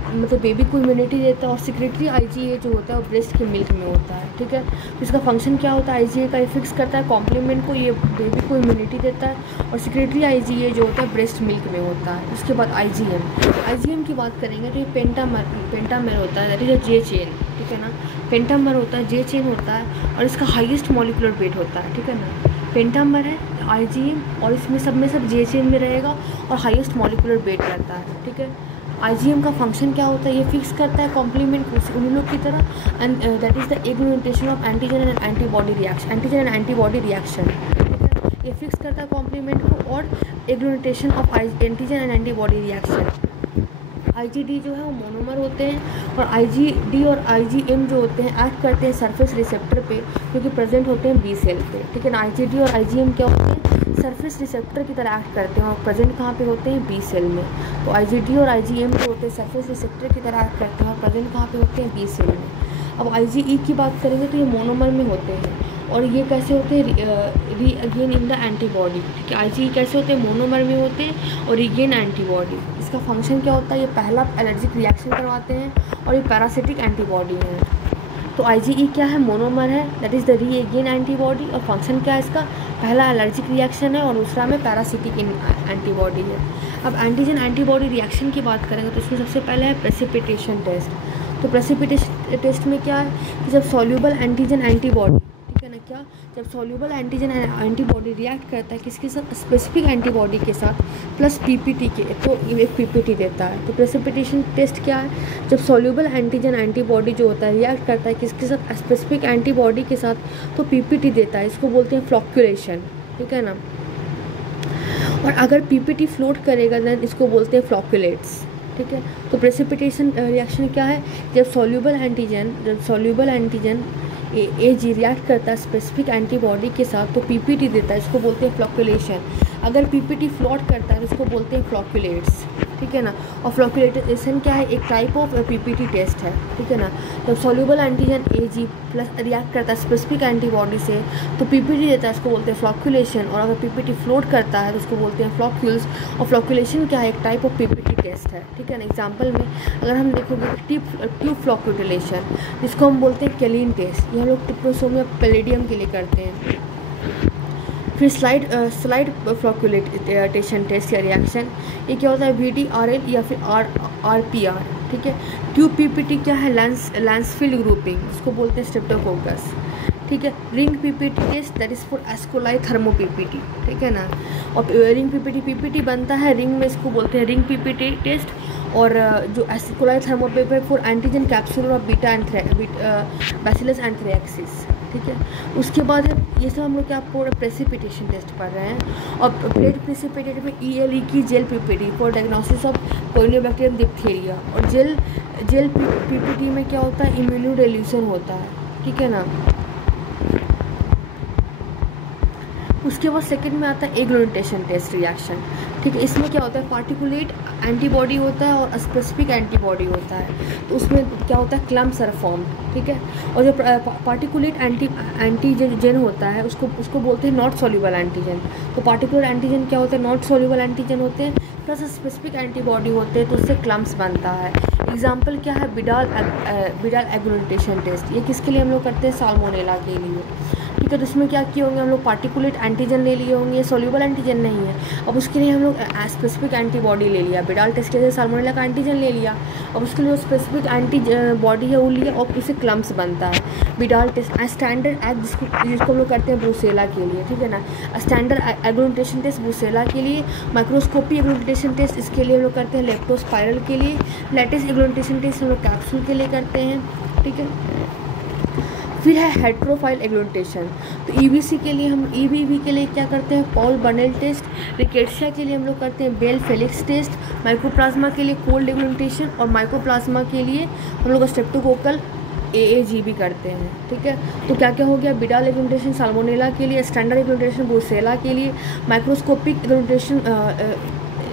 को इम्यूनिटी देता है, और सिक्रेटरी IgA जो होता है वो ब्रेस्ट के मिल्क में होता है, ठीक है। तो इसका फंक्शन क्या होता है, IgA का ये फिक्स करता है कॉम्प्लीमेंट को, ये बेबी को इम्यूनिटी देता है, और सिक्रेटरी IgA जो होता है ब्रेस्ट मिल्क में होता है। उसके बाद IgM की बात करेंगे तो ये पेंटामर होता है, that is a J chain, ठीक है ना। पेंटामर होता है, J चेन होता है, और इसका हाईएस्ट मॉलिक्यूलर वेट होता है, ठीक है ना। पेंटामर है IgM, और इसमें सब J चेन में रहेगा और हाईएस्ट मॉलिक्यूलर वेट रहता है, ठीक है। IgM का फंक्शन क्या होता है, ये फिक्स करता है कॉम्प्लीमेंट को उन लोग की तरह, and that is the agglutination of antigen and antibody reaction, ठीक है। ये फिक्स करता है कॉम्प्लीमेंट को और agglutination of antigen and antibody reaction. IgD जो है वो मोनोमर होते हैं, और IgD और IgM जो होते हैं एक्ट करते हैं सरफेस रिसेप्टर पे, जो कि प्रेजेंट होते हैं B सेल पे, ठीक है ना। IgD और IgM क्या होते हैं, सरफेस रिसेप्टर की तरह एक्ट करते हैं, और प्रेजेंट कहाँ पे होते हैं, B सेल में। तो IgD और IgM जो होते हैं सरफेस रिसेप्टर की तरह एक्ट करते हैं, और प्रेजेंट कहाँ पे होते हैं, B सेल में। अब IgE की बात करेंगे तो ये मोनोमर में होते हैं, और ये कैसे होते हैं, रीअगेन इन द एंटीबॉडी, ठीक है। IgE कैसे होते हैं, मोनोमर में होते हैं और रीगेन एंटीबॉडी। इसका फंक्शन क्या होता है, ये पहला एलर्जिक रिएक्शन करवाते हैं, और ये पैरासिटिक एंटीबॉडी है। तो IgE क्या है, मोनोमर है, दैट इज़ द रीअगेन एंटीबॉडी, और फंक्शन क्या है इसका, पहला एलर्जिक रिएक्शन है, और दूसरा में पैरासिटिक एंटीबॉडी है। अब एंटीजन एंटीबॉडी रिएक्शन की बात करेंगे तो इसमें सबसे पहले है प्रेसिपिटेशन टेस्ट। तो प्रेसिपिटेशन टेस्ट में क्या है कि जब सॉल्यूबल एंटीजन एंटीबॉडी, ठीक है ना, क्या जब सॉल्यूबल एंटीजन एंटीबॉडी रिएक्ट करता है किसके साथ, स्पेसिफिक एंटीबॉडी के साथ प्लस PPT के, तो एक PPT देता है। तो प्रेसिपिटेशन टेस्ट क्या है, जब सॉल्यूबल एंटीजन एंटीबॉडी जो होता है रिएक्ट करता है किसके साथ, स्पेसिफिक एंटीबॉडी के साथ, तो PPT देता है। इसको बोलते हैं फ्लॉक्यूलेशन, ठीक है ना। और अगर PPT फ्लोट करेगा देन इसको बोलते हैं फ्लॉक्यूलेट्स, ठीक है। तो प्रेसिपिटेशन रिएक्शन क्या है, जब सॉल्यूबल एंटीजन AG रिएक्ट करता है स्पेसिफिक एंटीबॉडी के साथ तो PPT देता है, इसको बोलते हैं फ्लॉक्यूलेशन। अगर PPT फ्लॉट करता है तो इसको बोलते हैं फ्लॉक्यूलेट्स, ठीक है ना। और फ्लॉक्यूलेशन क्या है, एक टाइप ऑफ PPT टेस्ट है, ठीक है ना। जब soluble antigen AG plus react करता है स्पेसिफिक एंटीबॉडी से तो PPT देता है, इसको बोलते हैं फ्लॉक्यूलेशन। और अगर PPT फ्लोट करता है तो उसको बोलते हैं फ्लॉक्यूल्स। और फ्लॉक्यूलेशन क्या है, एक टाइप ऑफ PPT टेस्ट है, ठीक है ना। एग्जाम्पल में अगर हम देखोगे ट्यूब फ्लॉक्यूलेशन, जिसको हम बोलते हैं केलिन टेस्ट, ये हम लोग ट्रिप्टोसोम या पैलेडियम के लिए करते हैं। फिर स्लाइड फ्लॉक्यूलेटेशन टेस्ट या रिएक्शन, ये क्या होता है, VDRL या फिर RPR, ठीक है। ट्यूब PPT क्या है, लैंसफील्ड ग्रुपिंग, इसको बोलते हैं स्ट्रेप्टोकोकस, ठीक है। Ring PPT test that is for Ascoli thermo PPT, ठीक है ना। और रिंग PPT बनता है रिंग में, इसको बोलते हैं रिंग PPT टेस्ट। और जो Ascoli thermo PPT for antigen capsule और बैसिलस एंथ्रेक्सिस, ठीक है। उसके बाद है ये सब हम लोग क्या पूरा प्रेसिपिटेशन टेस्ट पढ़ रहे हैं। और प्लेट प्रेसिपिटेट में ELE की gel PPT for diagnosis of corynebacterium diphtheria. और जेल PPT में क्या होता है, इम्यूनोडिल्यूशन होता है, ठीक है ना। उसके बाद सेकंड में आता है एग्लूटिनेशन टेस्ट रिएक्शन, ठीक है। इसमें क्या होता है, पार्टिकुलेट एंटीबॉडी होता है और स्पेसिफिक एंटीबॉडी होता है। तो उसमें क्या होता है, क्लम्प्स आर फॉर्म, ठीक है। और जो पार्टिकुलेट एंटीजन होता है उसको बोलते हैं नॉट सॉल्यूबल एंटीजन। तो पार्टिकुलर एंटीजन क्या होते हैं, नॉट सॉल्यूबल एंटीजन होते हैं, प्लस स्पेसिफिक एंटीबॉडी होते हैं, तो उससे क्लम्प्स बनता है। एग्जाम्पल क्या है, बिडाल एग्लूटिनेशन टेस्ट, ये किसके लिए हम लोग करते हैं, साल्मोनेला के लिए, ठीक है। तो इसमें क्या किए होंगे हम लोग, पार्टिकुलेट एंटीजन ले लिए होंगे, सॉल्यूबल एंटीजन नहीं है। अब उसके लिए हम लोग स्पेसिफिक एंटीबॉडी ले लिया, बिडाल टेस्ट के लिए साल्मोनेला का एंटीजन ले लिया, अब उसके लिए स्पेसिफिक एंटीबॉडी है वो लिया और उससे क्लम्प्स बनता है। बिडाल टेस्ट स्टैंडर्ड एग जिसको हम लोग करते हैं ब्रूसेला के लिए, ठीक है ना। स्टैंडर्ड एग्लूटिनेशन टेस्ट ब्रूसेला के लिए, माइक्रोस्कोपी एग्लूटिनेशन टेस्ट इसके लिए हम लोग करते हैं लेप्टोस्पाइरल के लिए, लेटेस्ट एग्लूटिनेशन टेस्ट हम लोग कैप्सूल के लिए करते हैं, ठीक है। फिर है हेट्रोफाइल एग्लूटिनेशन, तो EBC के लिए हम EBV के लिए क्या करते हैं, पॉल बर्नेल टेस्ट। रिकेट्सिया के लिए हम लोग करते हैं बेल फेलिक्स टेस्ट। माइकोप्लाज्मा के लिए कोल्ड एग्लूटिनेशन, और माइकोप्लाज्मा के लिए हम लोग स्ट्रेप्टोकोकल AAG भी करते हैं, ठीक है। तो क्या क्या हो गया, बिडाल एग्लूटिनेशन साल्मोनेला के लिए, स्टैंडर्ड एग्लूटिनेशन ब्रूसेला के लिए, माइक्रोस्कोपिक एग्लूटिनेशन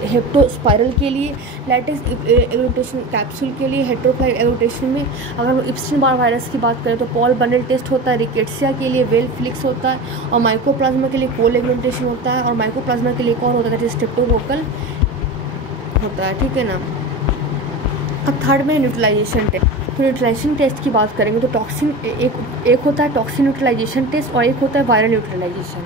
हेप्टोस्पाइरल के लिए, लैटिस एग्लूटेशन कैप्सूल के लिए, हेट्रोफ्लाइट एग्लूटेशन में अगर हम इप्सिन बार वायरस की बात करें तो पॉल बर्नेल टेस्ट होता है, रिकेट्सिया के लिए वेल फ्लिक्स होता है, और माइकोप्लाज्मा के लिए कोल एग्लूटेशन होता है, और माइकोप्लाज्मा के लिए एक और होता है स्ट्रेप्टोकोकल होता है, ठीक है ना। अब थर्ड में न्यूट्रलाइजेशन टेस्ट। तो न्यूट्रलाइजेशन टेस्ट की बात करेंगे तो टॉक्सिन एक होता है टॉक्सिन न्यूट्रलाइजेशन टेस्ट और एक होता है वायरल न्यूट्रलाइजेशन।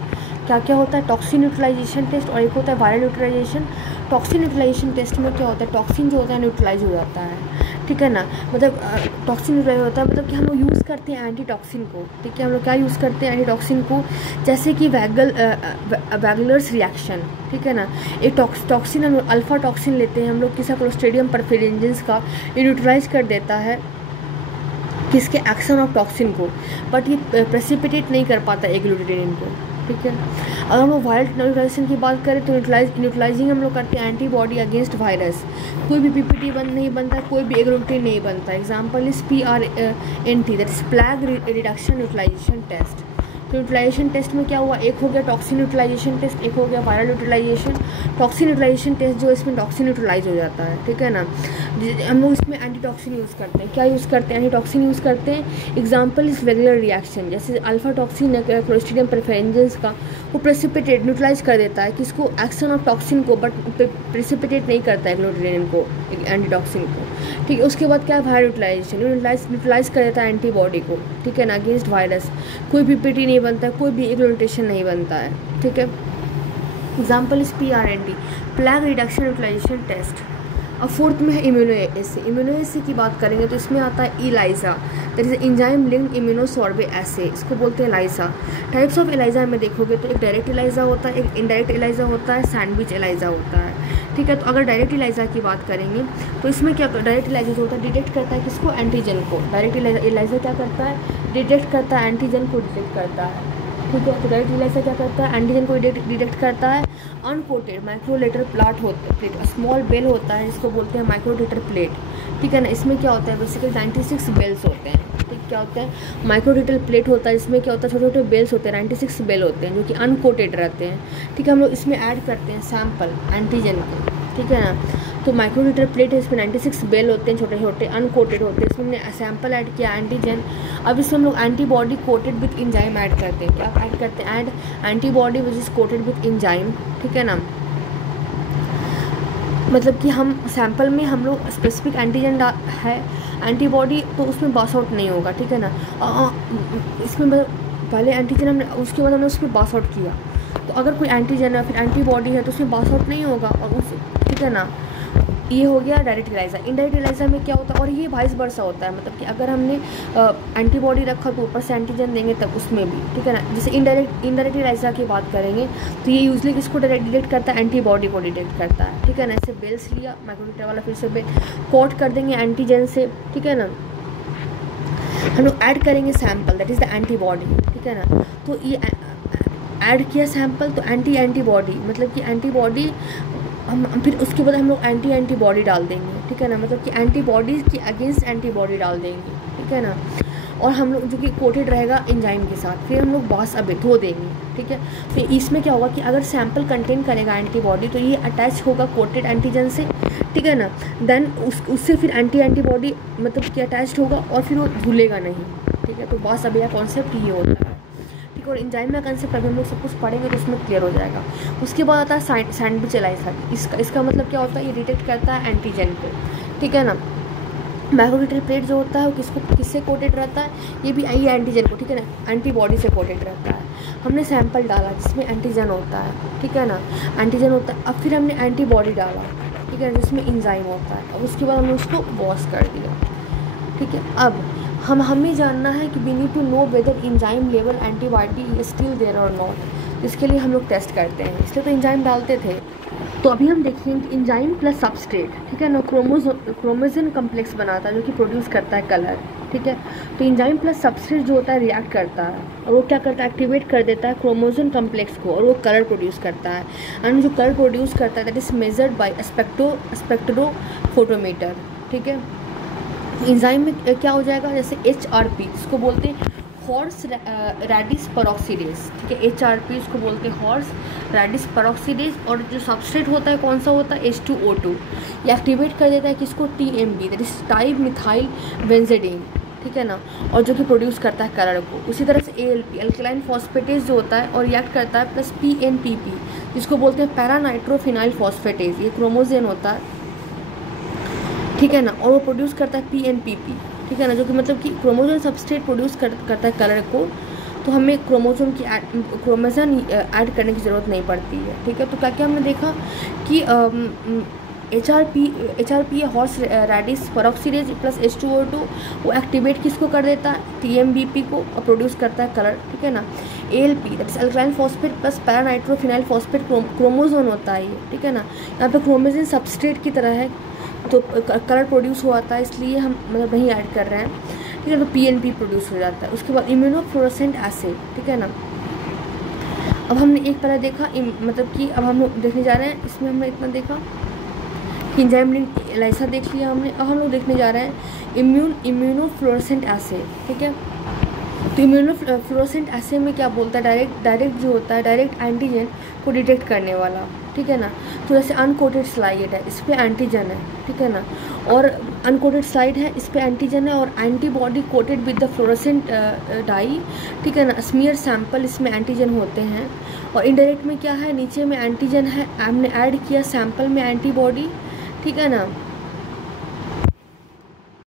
क्या क्या होता है? टॉक्सिन न्यूट्रलाइजेशन टेस्ट और एक होता है viral neutralisation. Toxin neutralisation test में क्या होता है, टॉक्सिन जो होता है न्यूट्रलाइज हो जाता है, ठीक है ना। मतलब टॉक्सिन न्यूट्रलाइज होता है, मतलब कि हम लोग यूज़ करते हैं एंटी टॉक्सिन को, ठीक है। हम लोग क्या यूज़ करते हैं एंटी टॉक्सिन को, जैसे कि वैगलर्स रिएक्शन, ठीक है ना। एक टॉक्सिन अल्फा टॉक्सिन लेते हैं हम लोग, किसी क्लोस्ट्रीडियम परफेरेंजेंस का, ये न्यूट्रलाइज कर देता है किसके एक्शन ऑफ टॉक्सिन को, बट ये प्रेसिपिटेट नहीं कर पाता एग्लूटिनिन को, ठीक है। अगर हम लोग वायरल न्यूट्रलाइजेशन की बात करें तो न्यूट्रलाइजिंग हम लोग करते हैं एंटीबॉडी अगेंस्ट वायरस। कोई भी पीपीटी नहीं बनता, कोई भी एग्लूटिन नहीं बनता। Example is PRNT, that is plaque reduction neutralisation test. तो न्यूट्रलाइजेशन टेस्ट में क्या हुआ, एक हो गया टॉक्सिन न्यूट्रलाइजेशन टेस्ट, एक हो गया viral neutralisation. Toxin neutralisation test जो इसमें टॉक्सिन न्यूट्रलाइज हो जाता है, ठीक है ना। हम लोग इसमें एंटीटॉक्सिन यूज़ करते हैं। क्या यूज़ करते हैं? एंटीटॉक्सिन यूज़ करते हैं। एग्जांपल इस रेगुलर रिएक्शन, जैसे अल्फा टॉक्सिन क्लोस्ट्रीडियम परफेरेंजेंस का, वो प्रेसिपिटेट न्यूट्रलाइज कर देता है किसको, एक्शन ऑफ टॉक्सिन को, बट प्रेसिपिटेट नहीं करता है एग्लूटिनिन को, एंटीटॉक्सिन को, ठीक है। उसके बाद क्या है, वायरल न्यूट्रलाइज कर देता है एंटीबॉडी को, ठीक है ना, अगेंस्ट वायरस। कोई पीपीटी नहीं बनता है, कोई भी एग्लूटेशन नहीं बनता है, ठीक है। एग्जाम्पल इस PRNT, प्लैग रिडक्शन न्यूट्रलाइजेशन टेस्ट। अब फोर्थ में है इम्यूनोएसे। इम्यूनोएसे की बात करेंगे तो इसमें आता है ELISA, that is enzyme linked immunosorbent assay, इसको बोलते हैं एलाइजा। टाइप्स ऑफ एलाइजा में देखोगे तो एक डायरेक्ट एलाइजा होता है, एक इनडायरेक्ट एलाइजा होता है, सैंडविच एलाइजा होता है, ठीक है। तो अगर डायरेक्ट एलाइजा की बात करेंगे तो इसमें क्या, डायरेक्ट एलाइजा जो होता है डिटेक्ट करता है किसको, एंटीजन को। डायरेक्ट एलाइजा क्या करता है, डिटेक्ट करता है, एंटीजन को डिटेक्ट करता है, ठीक है। तो डायरेक्ट एलाइजा क्या करता है, एंटीजन को डिटेक्ट करता है। अनकोटेड माइक्रोलेटर प्लेट होता है, स्मॉल बेल होता है, जिसको बोलते हैं माइक्रोलेटर प्लेट, ठीक है ना। इसमें क्या होता है, बेसिकली 96 बेल्स होते हैं, ठीक। क्या होता है, माइक्रोलेटर प्लेट होता है, इसमें क्या होता है, छोटे छोटे बेल्स होते हैं, 96 बेल होते हैं, जो कि अनकोटेड रहते हैं, ठीक है। हम लोग इसमें ऐड करते हैं सैंपल एंटीजन के, ठीक है ना। तो माइक्रोलीटर प्लेट है, इसमें 96 बेल होते हैं, छोटे छोटे अनकोटेड होते हैं। इसमें हमने सैंपल ऐड किया एंटीजन। अब इसमें हम लोग antibody coated with enzyme add करते हैं। क्या ऐड करते हैं, add antibody which is coated with enzyme, ठीक है ना। मतलब कि हम सैंपल में हम लोग स्पेसिफिक एंटीजन है, एंटीबॉडी, तो उसमें पास आउट नहीं होगा, ठीक है ना। इसमें पहले एंटीजन हमने, उसके बाद हमने उसमें पास आउट किया, तो अगर कोई एंटीजन है फिर एंटीबॉडी है तो उसमें पास आउट नहीं होगा, और उस, ठीक है ना। ये हो गया डायरेक्ट एलाइजा। इनडायरेक्ट एलाइजा में क्या होता है, और ये वाइस वर्सा होता है, मतलब कि अगर हमने एंटीबॉडी रखा तो ऊपर से एंटीजन देंगे तब उसमें भी, ठीक है ना। जैसे इनडायरेक्ट एलाइजा की बात करेंगे तो ये यूजली किसको डिटेक्ट करता है, एंटीबॉडी को डिटेक्ट करता है, ठीक है ना। ऐसे बेल्स लिया माइक्रोलीटर वाला, फिर से बेल कोट कर देंगे एंटीजन से, ठीक है ना। हम लोग ऐड करेंगे sample, that is the antibody, ठीक है ना। तो ये ऐड किया सैंपल तो एंटीबॉडी, मतलब कि एंटीबॉडी, हम फिर उसके बाद हम लोग एंटीबॉडी डाल देंगे, ठीक है ना। मतलब कि एंटीबॉडी के अगेंस्ट एंटीबॉडी डाल देंगे, ठीक है ना। और हम लोग जो कि कोटेड रहेगा एंजाइम के साथ, फिर हम लोग बॉस अबे धो देंगे, ठीक है। फिर इसमें क्या होगा कि अगर सैंपल कंटेन करेगा एंटीबॉडी तो ये अटैच होगा कोटेड एंटीजन से, ठीक है ना। देन उससे फिर एंटीबॉडी मतलब कि अटैच्ड होगा और फिर वो धुलेगा नहीं, ठीक है। तो बॉस अबे का कॉन्सेप्ट ये होता है, और एंजाइम का कंसेप्ट अभी हम लोग सब कुछ पढ़ेंगे तो उसमें क्लियर हो जाएगा। उसके बाद आता है सैंडविच एलाइजा। इसका मतलब क्या होता है, ये डिटेक्ट करता है एंटीजन को, ठीक है ना। माइक्रोलीटर प्लेट जो होता है वो किससे कोटेड रहता है, ये भी ये एंटीजन को, ठीक है ना, एंटीबॉडी से कोटेड रहता है। हमने सैंपल डाला जिसमें एंटीजन होता है, ठीक है ना, एंटीजन होता है। अब फिर हमने एंटीबॉडी डाला, ठीक है, जिसमें एंजाइम होता है। अब उसके बाद हमने उसको वॉश कर दिया, ठीक है। अब हमें जानना है कि we need to know whether enzyme level antibody is still there और नॉट। इसके लिए हम लोग टेस्ट करते हैं, इसलिए तो एंजाइम डालते थे। तो अभी हम देखेंगे एंजाइम प्लस सबस्ट्रेट, ठीक है ना, क्रोमोजोम कम्प्लेक्स बनाता है जो कि प्रोड्यूस करता है कलर, ठीक है। तो एंजाइम प्लस सबस्ट्रेट जो होता है रिएक्ट करता है और वो क्या करता है, एक्टिवेट कर देता है क्रोमोजोम कम्प्लेक्स को, और वो कलर प्रोड्यूस करता है। एंड जो कलर प्रोड्यूस करता है that is measured by spectrophotometer, ठीक है। एंजाइम में क्या हो जाएगा, जैसे HRP, इसको बोलते हैं हॉर्स रैडिस पेरोक्सिडेज, ठीक है, HRP इसको बोलते हैं, हॉर्स रैडिस पेरोक्सिडेज। और जो सबस्ट्रेट होता है कौन सा होता है, H2O2। ये एक्टिवेट कर देता है किसको, TMB, that is type methyl benzidine, ठीक है ना, और जो कि प्रोड्यूस करता है कलर को। उसी तरह से ALP अल्कलाइन फॉस्फेटेज जो होता है और रिएक्ट करता है प्लस PNPP, जिसको बोलते हैं पैरा नाइट्रोफिनाइल फॉस्फेटेज, ये क्रोमोजेन होता है, ठीक है ना, और वो प्रोड्यूस करता है PNPP, ठीक है ना, जो कि मतलब कि क्रोमोजोम सबस्ट्रेट प्रोड्यूस करता है कलर को, तो हमें क्रोमोजोम ऐड करने की ज़रूरत नहीं पड़ती है, ठीक है। तो क्या क्या हमने देखा कि HRP या हॉर्स रैडिस पेरोक्सिडेज प्लस H2O2 वो एक्टिवेट किसको कर देता है, TMBP को, और प्रोड्यूस करता है कलर, ठीक है ना। ALP that is alkaline phosphate plus paranitrophenyl phosphate chromosome होता है ये, ठीक है ना। यहाँ पे क्रोमोजोम सबस्ट्रेट की तरह है, तो कलर प्रोड्यूस हुआ था, इसलिए हम मतलब नहीं ऐड कर रहे हैं, ठीक है। तो PNP प्रोड्यूस हो जाता है। उसके बाद इम्यूनोफ्लोरेसेंट एसिड, ठीक है ना। अब हमने एक पहले देखा मतलब कि अब हम लोग देखने जा रहे हैं, इसमें हमने इतना देखा एंजाइम एलाइसा देख लिया हमने। अब हम लोग देखने जा रहे हैं इम्यूनोफ्लोरेसेंट एसिड, ठीक है। तो इम्यूनोफ्लोरेसेंट एसिड में क्या बोलता है, डायरेक्ट जो होता है डायरेक्ट एंटीजन को डिटेक्ट करने वाला, ठीक है ना। तो जैसे अनकोटेड स्लाइड है, इस पर एंटीजन है, ठीक है ना, और अनकोटेड स्लाइड है, इस पर एंटीजन है, और antibody coated with the fluorescent dye, ठीक है ना, स्मीयर सैंपल, इसमें एंटीजन होते हैं। और इनडायरेक्ट में क्या है, नीचे में एंटीजन है, हमने ऐड किया सैंपल में एंटीबॉडी, ठीक है ना,